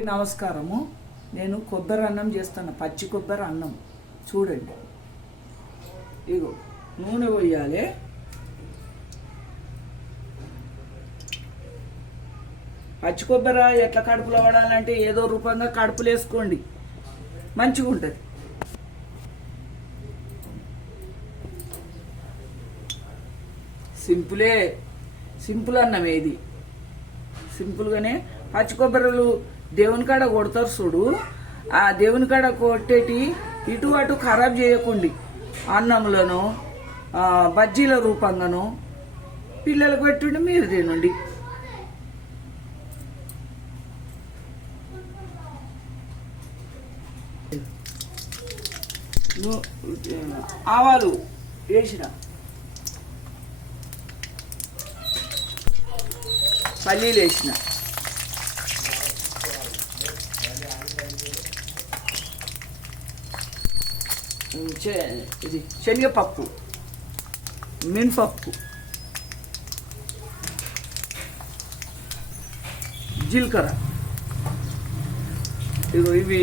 నమస్కారము. నేను కొబ్బరి అన్నం చేస్తాను, పచ్చి కొబ్బరి అన్నం. చూడండి, ఇగో నూనె పోయాలి. పచ్చి కొబ్బరి ఎట్లా కడుపులో పడాలంటే ఏదో రూపంగా కడుపులు వేసుకోండి, మంచిగా ఉంటుంది. సింపుల్ అన్నం ఇది. సింపుల్గానే పచ్చి కొబ్బరిలు దేవుని కాడ కొడతారు చూడు, ఆ దేవుని కాడ కొట్టేటి ఇటు అటు ఖరాబ్ చేయకండి. అన్నంలోనూ బజ్జీల రూపంగాను పిల్లలకు పెట్టుండి మీరు తినండి. ఆవాలు వేసిన, పల్లీలు వేసిన, ఇది శనగపప్పు, మినపప్పు, జీలకర్ర, ఇగో ఇవి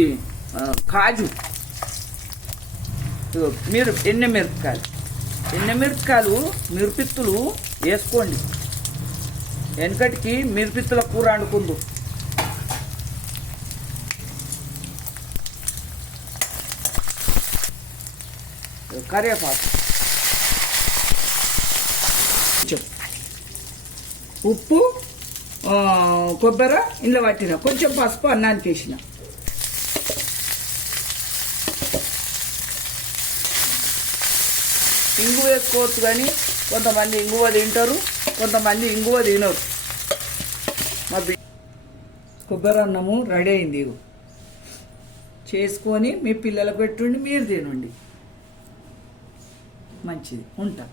కాజు, ఇగో ఎండుమిరపకాయలు మిరపిత్తులు వేసుకోండి. వెనకటికి మిరపిత్తుల కూర వండుకుందు. కరివేపాకు, ఉప్పు, కొబ్బరి ఇంట్లో పట్టిన, కొంచెం పసుపు అన్నానికి వేసిన. ఇంగువ వేసుకోవచ్చు, కానీ కొంతమంది ఇంగువ తింటారు, కొంతమంది ఇంగువ తినరు. మా కొబ్బరి అన్నము రెడీ అయింది. చేసుకొని మీ పిల్లలకు పెట్టుండి మీరు తినండి, మంచిది. ఉంటా.